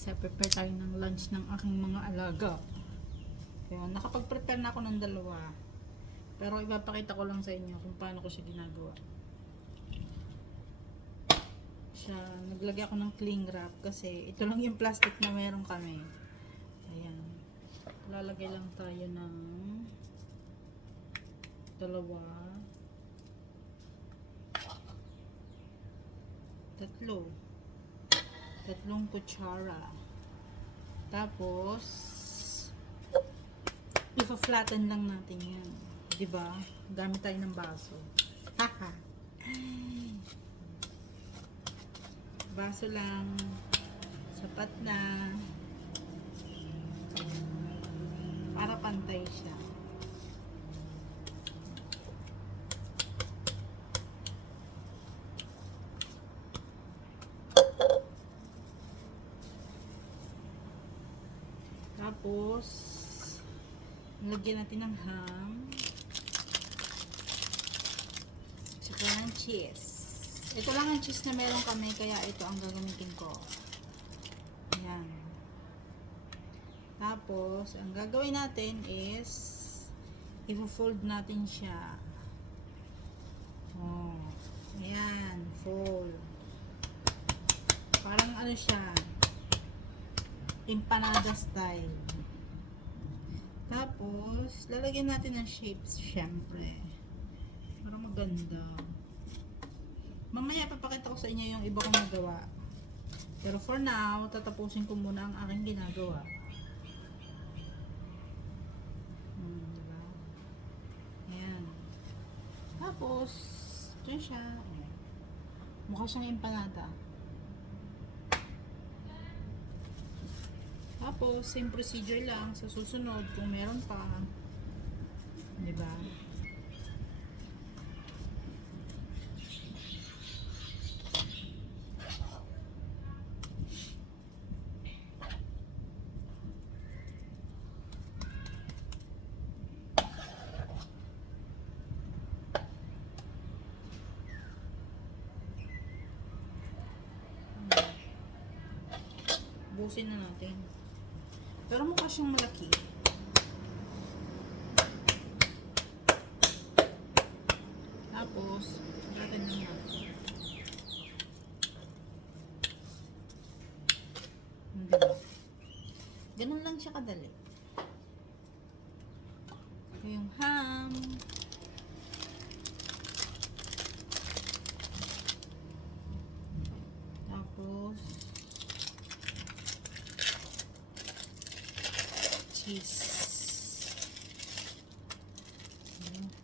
Prepare tayo ng lunch ng aking mga alaga. Kaya nakapag-prepare na ako ng dalawa. Pero ipapakita ko lang sa inyo kung paano ko siya ginagawa. Naglagay ako ng cling wrap kasi ito lang yung plastic na meron kami. Ayan. Lalagay lang tayo ng tatlong kutsara. Tapos ipa-flatten lang natin yan. Diba? Gamit tayo ng baso. Haha. Baso lang. Sapat na. Para pantay siya. Tapos nilagyan natin ng ham. Tsaka ng cheese. Ito lang ang cheese na meron kami, kaya ito ang gagamitin ko. Ayan. Tapos, ang gagawin natin is i-fold natin siya. Oh. Ayan. Fold. Parang ano siya, empanada style. Tapos, lalagyan natin ng shapes, syempre. Para maganda. Mamaya papakita ko sa inyo yung iba kong nagawa. Pero for now, tatapusin ko muna ang aking ginagawa. Diba? Ayan. Tapos, dyan siya. Ayan. Mukha siyang empanada. Tapos, same procedure lang sa susunod kung meron pa. Diba? Busin na natin. Pero mukha siyang malaki. Tapos, natin lang natin. Diba? Ganun lang siya kadali. Ito yung ham. Tapos, cheese.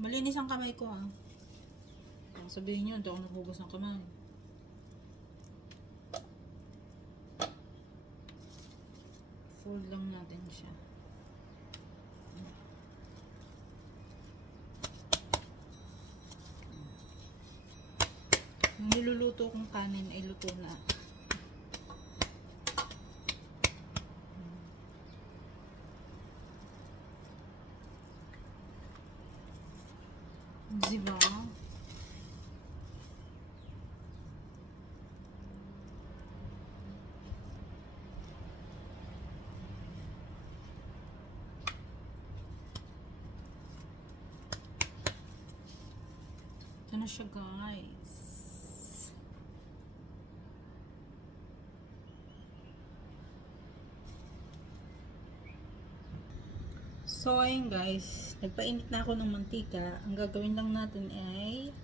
Malinis ang kamay ko, ah. Sabihin nyo, hindi ako naghugas ng kamay. Fold lang natin siya. Yung niluluto kong kanin ay luto na. Diba? Ito na siya, guys. So, ayun guys, nagpainit na ako ng mantika. Ang gagawin lang natin ay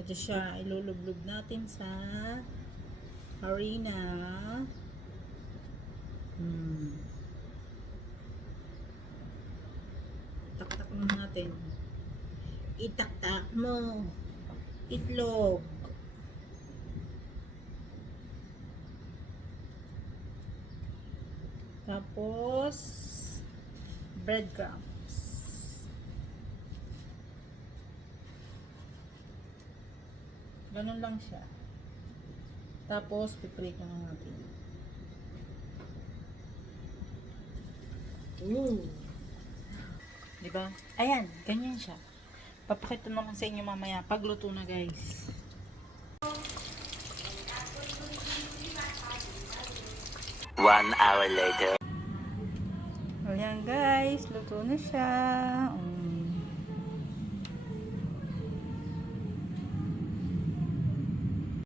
ito siya, ilulublob natin sa harina. Taktak mo natin. Itaktak mo. Itlog. Tapos breadcrumbs. Ganun lang siya. Tapos piprito na natin. Diba? Ayan, ganyan siya. Papakita naman sa inyo mamaya pagluto na, guys. 1 hour later. Ayan guys, luto na siya.